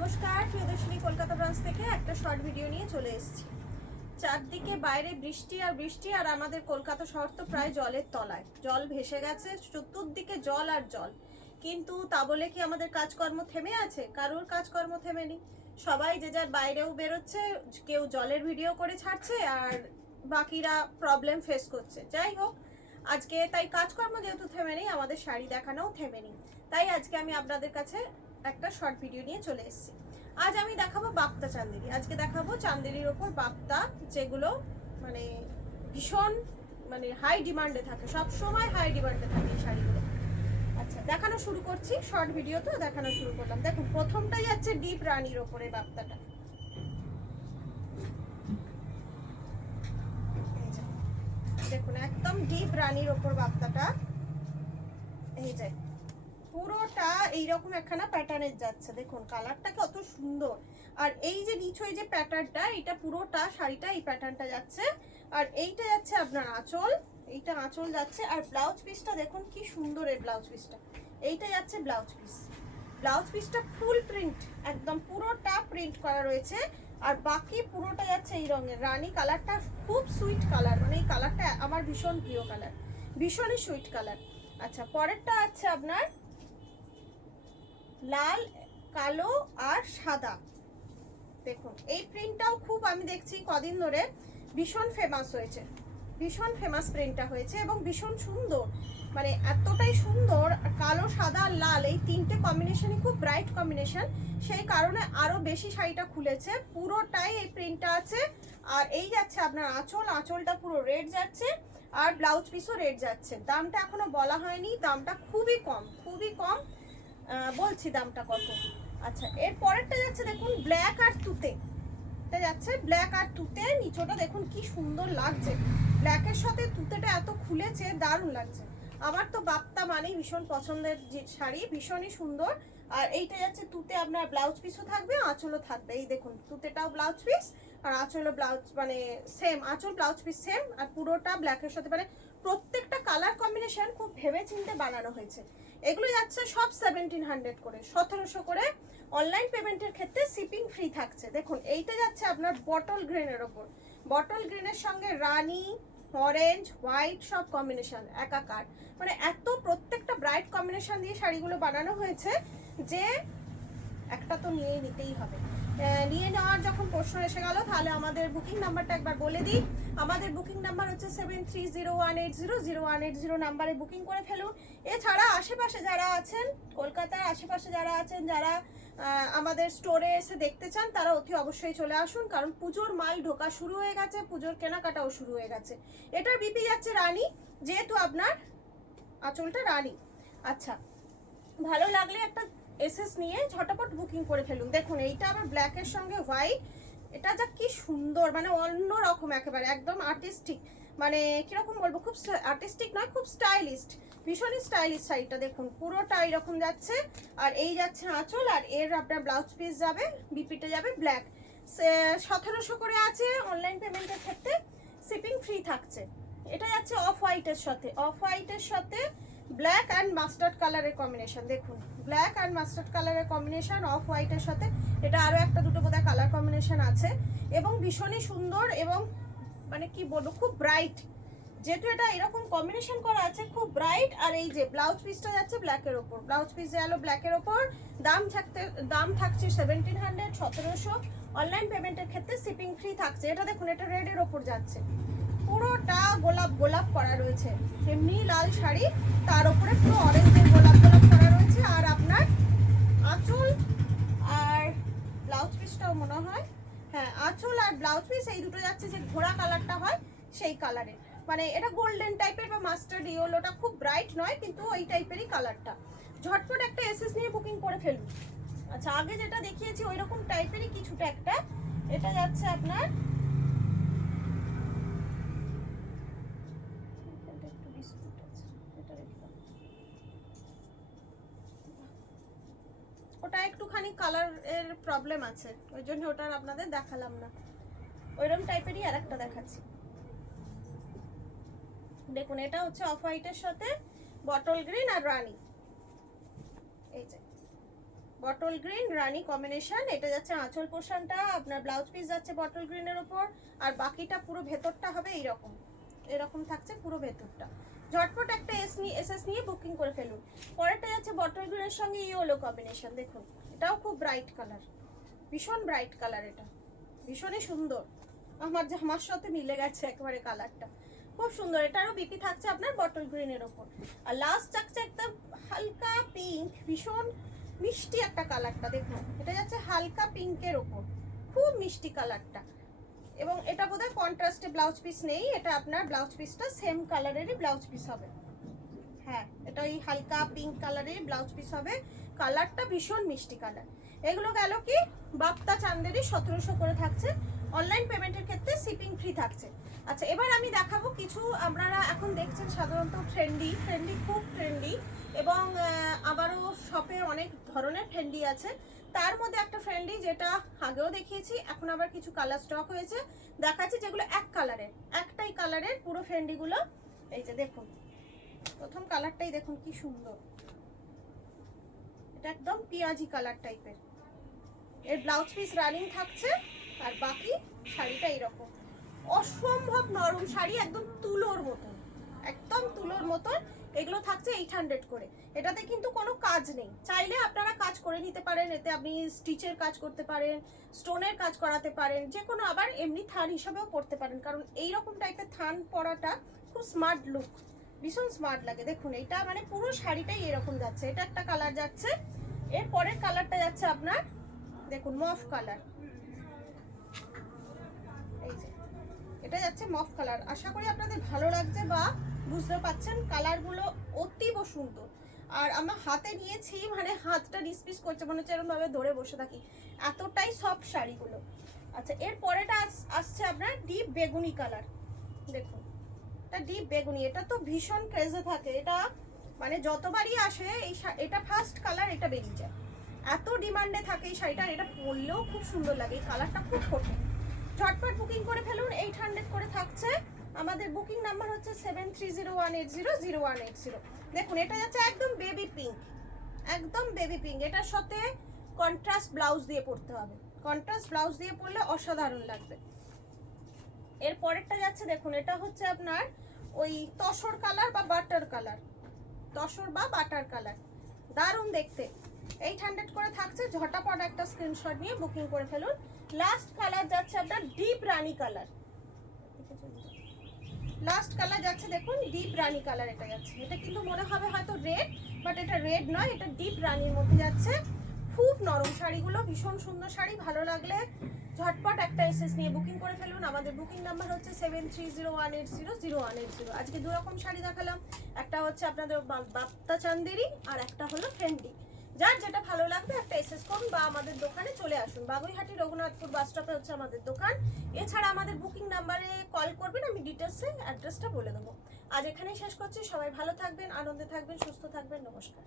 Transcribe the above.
নমস্কার প্রিয়দর্শিনী কলকাতা ব্রাঞ্চ থেকে একটা শর্ট ভিডিও নিয়ে চলে এসেছি। চারদিকে বাইরে বৃষ্টি আর আমাদের কলকাতা শহর তো প্রায় জলের তলায়, জল ভেসে গেছে, চতুর্দিকে জল আর জল। কিন্তু তা বলে কি আমাদের কাজকর্ম থেমে আছে? কারোর কাজকর্ম থেমে নেই। সবাই যে যার বাইরেও বেরোচ্ছে, কেউ জলের ভিডিও করে ছাড়ছে আর বাকিরা প্রবলেম ফেস করছে। যাই হোক, আজকে তাই কাজকর্ম যেহেতু থেমে নেই, আমাদের শাড়ি দেখানোও থেমে নেই। তাই আজকে আমি আপনাদের কাছে একটা শর্ট ভিডিও নিয়ে চলে এসেছি। আজ আমি দেখাবো বাপ্তা চান্দেরি। আজকে দেখাবো চান্দেরির ওপর বাপ্তা, যেগুলো মানে ভীষণ হাই ডিমান্ডে থাকে, সব সময় হাই ডিমান্ডে থাকে এই শাড়িগুলো। আচ্ছা, দেখানো শুরু করছি। শর্ট ভিডিও তো দেখানো শুরু করলাম। দেখুন, প্রথমটাই আছে ডিপ রানির ওপরে বাপ্তাটা। দেখুন, একদম ডিপ রানির ওপর বাপ্তাটা। এই যে পুরোটা এইরকম একখানা প্যাটার্নের যাচ্ছে। দেখুন কালারটা কত সুন্দর। আর এই যে নিচু এই যে প্যাটার্নটা, এটা পুরোটা শাড়িটা এই প্যাটার্নটা যাচ্ছে। আর এইটা যাচ্ছে আপনার আঁচল, এইটা আঁচল যাচ্ছে। আর ব্লাউজ পিসটা দেখুন কি সুন্দর, এই ব্লাউজ পিসটা, এইটা যাচ্ছে ব্লাউজ পিস। ব্লাউজ পিসটা ফুল প্রিন্ট, একদম পুরোটা প্রিন্ট করা রয়েছে। আর বাকি পুরোটা যাচ্ছে এই রঙের। রানী কালারটা খুব সুইট কালার, মানে এই কালারটা আমার ভীষণ প্রিয় কালার, ভীষণই সুইট কালার। আচ্ছা, পরেরটা আছে আপনার লাল, কালো আর সাদা। দেখুন এই প্রিন্টটাও খুব আমি দেখছি কদিন ধরে ভীষণ ফেমাস হয়েছে, ভীষণ ফেমাস প্রিন্টটা হয়েছে এবং ভীষণ সুন্দর, মানে এতটাই সুন্দর। কালো, সাদা আর লাল এই তিনটে কম্বিনেশনই খুব ব্রাইট কম্বিনেশন, সেই কারণে আরো বেশি শাড়িটা খুলেছে। পুরোটাই এই প্রিন্টটা আছে। আর এই যাচ্ছে আপনার আঁচল, আঁচলটা পুরো রেড যাচ্ছে। আর ব্লাউজ পিসও রেড যাচ্ছে। দামটা এখনো বলা হয়নি, দামটা খুবই কম, খুবই কম। বলছি দামটা কত। আচ্ছা, এর পরেরটা যাচ্ছে দেখুন ব্ল্যাক আর তুতে। এটা যাচ্ছে ব্ল্যাক আর তুতে। নিচোটা দেখুন কি সুন্দর লাগছে, ব্ল্যাকের সাথে তুতেটা এত খুলেছে, দারুণ লাগছে। আমার তো বাপ্তা মানেই ভীষণ পছন্দের যে শাড়ি, ভীষণই সুন্দর। আর এইটা যাচ্ছে তুতে, আপনার ব্লাউজ পিসও থাকবে, আঁচলও থাকবে। এই দেখুন তুতেটাও ব্লাউজ পিস আর আঁচলও ব্লাউজ, মানে সেম আঁচল ব্লাউজ পিস সেম। আর পুরোটা ব্ল্যাকের সাথে, মানে প্রত্যেকটা কালার কম্বিনেশন খুব ভেবে চিন্তে বানানো হয়েছে। এগুলো যাচ্ছে সব 1700 করে, 1700 করে। অনলাইন পেমেন্টের ক্ষেত্রে শিপিং ফ্রি থাকছে। দেখুন এইটা যাচ্ছে আপনার বটল গ্রিনের ওপর, বটল গ্রিনের সঙ্গে রানী, অরেঞ্জ, হোয়াইট সব কম্বিনেশন একাকার, মানে এত প্রত্যেকটা ব্রাইট কম্বিনেশন দিয়ে শাড়িগুলো বানানো হয়েছে যে একটা তো নিয়েই নিতেই হবে। নিয়ে নেওয়ার যখন প্রশ্ন এসে গেল, তাহলে আমাদের বুকিং নাম্বারটা একবার বলে দিই। আমাদের বুকিং নাম্বার হচ্ছে 7301800180 নাম্বারে বুকিং করে ফেলুন। এছাড়া আশেপাশে যারা আছেন, কলকাতার আশেপাশে যারা আছেন, যারা আমাদের স্টোরে এসে দেখতে চান, তারা অতি অবশ্যই চলে আসুন, কারণ পুজোর মাল ঢোকা শুরু হয়ে গেছে, পুজোর কেনাকাটাও শুরু হয়ে গেছে। এটার বিপি যাচ্ছে রানী, যেহেতু আপনার আঁচলটা রানী। আচ্ছা, ভালো লাগলে একটা এসএস নিয়ে ঝটাপট বুকিং করে ফেলুন। দেখুন এইটা আবার ব্ল্যাকের সঙ্গে হোয়াইট, এটা যা কি সুন্দর, মানে অন্য রকম একেবারে, একদম আর্টিস্টিক, মানে কিরকম বলবো, খুব আর্টিস্টিক নয়, খুব স্টাইলিস্ট, ভীষণই স্টাইলিশ শাড়িটা। দেখুন পুরোটা এইরকম যাচ্ছে। আর এই যাচ্ছে আঁচল, আর এর আপনার ব্লাউজ পিস যাবে, বিপিটা যাবে ব্ল্যাক। 1700 করে আছে অনলাইন পেমেন্টের ক্ষেত্রে, শিপিং ফ্রি থাকছে। এটা যাচ্ছে অফ হোয়াইটের সাথে, অফ হোয়াইটের সাথে ব্ল্যাক অ্যান্ড মাস্টার্ড কালারের কম্বিনেশন। দেখুন ব্ল্যাক অ্যান্ড মাস্টার্ড কালারের কম্বিনেশন অফ হোয়াইটের সাথে। এটা আরও একটা দুটো বোধহয় কালার কম্বিনেশন আছে এবং ভীষণই সুন্দর এবং মানে কি বলবো, খুব ব্রাইট। যেহেতু এটা এরকম কম্বিনেশন করা আছে, খুব ব্রাইট। আর এই যে ব্লাউজ পিসটা যাচ্ছে ব্ল্যাকের ওপর, ব্লাউজ পিস গেল ব্ল্যাকের ওপর। দাম থাকছে 1700, 1700। অনলাইন পেমেন্টের ক্ষেত্রে শিপিং ফ্রি থাকছে। এটা দেখুন, এটা রেডের ওপর যাচ্ছে, পুরোটা গোলাপ গোলাপ করা রয়েছে, এমনি লাল শাড়ি, তার উপরে পুরো অরেঞ্জের গোলাপ গোলাপ করা রয়েছে। আর আপনার আঁচল আর ব্লাউজ পিসটাও মনে হয়, হ্যাঁ আঁচল আর ব্লাউজ পিস এই দুটো যাচ্ছে যে ঘোড়া কালারটা হয় সেই কালারের, মানে এটা গোল্ডেন টাইপের বা মাস্টার্ড ইয়েলোটা, খুব ব্রাইট নয় কিন্তু ওই টাইপেরই কালারটা। ঝটপট একটা এসএস নিয়ে বুকিং করে ফেলুন। আচ্ছা, আগে যেটা দেখিয়েছি ওই রকম টাইপেরই কিছুটা একটা, এটা যাচ্ছে আপনার ওটা একটুখানি কালারের প্রবলেম আছে, ওই জন্য ওটা আপনাদের দেখালাম না। ওইরকম টাইপেরই আর একটা দেখাচ্ছি। দেখুন এটা হচ্ছে অফ হোয়াইটের সাথে বটল গ্রিন আর রানী। এই যে বটল গ্রিন রানী কম্বিনেশন। এটা যাচ্ছে আঁচল পোর্শনটা, আপনার ব্লাউজ পিস যাচ্ছে বটল গ্রিনের ওপর, আর বাকিটা পুরো ভেতরটা হবে এইরকম, এরকম থাকছে পুরো ভেতরটা। ঝটপট একটা এসএস নিয়ে বুকিং করে ফেলুন। পরেরটা যাচ্ছে বটল গ্রিনের সঙ্গে ইয়েলো কম্বিনেশন, দেখুন এটাও খুব ব্রাইট কালার, ভীষণ ব্রাইট কালার, এটা ভীষণই সুন্দর, আমার জামার সাথে মিলে গেছে একেবারে কালারটা, খুব সুন্দর। এটারও বিপি থাকছে আপনার বটল গ্রিনের ওপর। আর লাস্ট থাকছে একদম হালকা পিঙ্ক, ভীষণ মিষ্টি একটা কালারটা, দেখুন এটা যাচ্ছে হালকা পিঙ্কের ওপর, খুব মিষ্টি কালারটা। এবং এটা বোধহয় কন্ট্রাস্টে ব্লাউজ পিস নেই, এটা আপনার ব্লাউজ পিসটা সেম কালারেরই ব্লাউজ পিস হবে। হ্যাঁ, এটা ওই হালকা পিঙ্ক কালারের ব্লাউজ পিস হবে, কালারটা ভীষণ মিষ্টি কালার। এগুলো গেল কি বাপ্তা চান্দেরি 1700 করে থাকছে, অনলাইন পেমেন্টের ক্ষেত্রে শিপিং ফ্রি থাকছে। আচ্ছা, এবার আমি দেখাবো কিছু, আপনারা এখন দেখছেন সাধারণত ট্রেন্ডি খুব ট্রেন্ডি, এবং আবারও শপে অনেক ধরনের ট্রেন্ডি আছে। তার মধ্যে একটা ট্রেন্ডি যেটা আগেও দেখিয়েছি, এখন আবার কিছু কালার স্টক হয়েছে দেখাচ্ছি, যেগুলো এক কালারের, একটাই কালারের পুরো ট্রেন্ডিগুলো। এই যে দেখুন, প্রথম কালারটাই দেখুন কি সুন্দর, এটা একদম পেঁয়াজি কালার টাইপের, এর ব্লাউজ পিস রানিং থাকছে, আর বাকি শাড়িটা এরকম অসম্ভব নরম শাড়ি, একদম তুলোর মতন, একদম তুলোর মতন। এগুলো থাকছে 800 করে। এটাতে কিন্তু কোনো কাজ নেই, চাইলে আপনারা কাজ করে নিতে পারেন, এতে আপনি স্টিচের কাজ করতে পারেন, স্টোনের কাজ করাতে পারেন, যে কোনো, আবার এমনি থান হিসাবেও পরতে পারেন, কারণ এইরকম টাইপের থান পরাটা খুব স্মার্ট লুক, ভীষণ স্মার্ট লাগে। দেখুন এটা মানে পুরো শাড়িটাই এরকম যাচ্ছে, এটা একটা কালার যাচ্ছে। এর পরের কালারটা যাচ্ছে আপনার দেখুন মফ কালার, এই যে এটা যাচ্ছে মফ কালার। আশা করি আপনাদের ভালো লাগছে বা বুঝতে পাচ্ছেন, কালারগুলো অতীব সুন্দর। আর আমার হাতে নিয়েছি, মানে হাতটা ডিসপিস করছে, মনে হচ্ছে এরকম ভাবে ধরে বসে থাকি, এতটাই সফট শাড়িগুলো। আচ্ছা, এর পরেটা আসছে আপনার ডিপ বেগুনি কালার, দেখুন এটা ডিপ বেগুনি, এটা তো ভীষণ ক্রেজে থাকে, এটা মানে যতবারই আসে এটা ফার্স্ট কালার, এটা বেরিয়ে যায়, এত ডিমান্ডে থাকে এই শাড়িটা। এটা পরলেও খুব সুন্দর লাগে, এই কালারটা খুব ফোটে। ঝটপট বুকিং করে ফেলুন, 800 করে থাকছে। আমাদের বুকিং নাম্বার হচ্ছে 7301800180। দেখুন এটা যাচ্ছে একদম বেবি পিঙ্ক, একদম বেবি পিঙ্ক, এটার সাথে কন্ট্রাস্ট ব্লাউজ দিয়ে পরতে হবে, কন্ট্রাস্ট ব্লাউজ দিয়ে পরলে অসাধারণ লাগবে। এর পরেরটা যাচ্ছে দেখুন, এটা হচ্ছে আপনার ওই তসর কালার বা বাটার কালার, তসর বা বাটার কালার, দারুণ দেখতে। 800 করে থাকছে, ঝটাপট একটা স্ক্রিনশট নিয়ে বুকিং করে ফেলুন। লাস্ট কালার যাচ্ছে আপনার ডিপ রানী কালার, লাস্ট কালার যাচ্ছে দেখুন ডিপ রানী কালার, এটা যাচ্ছে, এটা কিন্তু মনে হবে হয়তো রেড, বাট এটা রেড নয়, এটা ডিপ রানীর মধ্যে যাচ্ছে, খুব নরম শাড়িগুলো, ভীষণ সুন্দর শাড়ি। ভালো লাগলে ঝটপট একটা এসএস নিয়ে বুকিং করে ফেলুন। আমাদের বুকিং নাম্বার হচ্ছে 7301800180। আজকে দু রকম শাড়ি দেখালাম, একটা হচ্ছে আপনাদের বাপ্তা চান্দেরি, আর একটা হলো ট্রেন্ডি। যার যেটা ভালো লাগবে একটা এসএস করুন বা আমাদের দোকানে চলে আসুন। বাগুইহাটি রঘুনাথপুর বাস স্টপে হচ্ছে আমাদের দোকান। এছাড়া আমাদের বুকিং নাম্বারে কল করবেন, আমি ডিটেলসে অ্যাড্রেসটা বলে দেবো। আজ এখানেই শেষ করছি, সবাই ভালো থাকবেন, আনন্দে থাকবেন, সুস্থ থাকবেন, নমস্কার।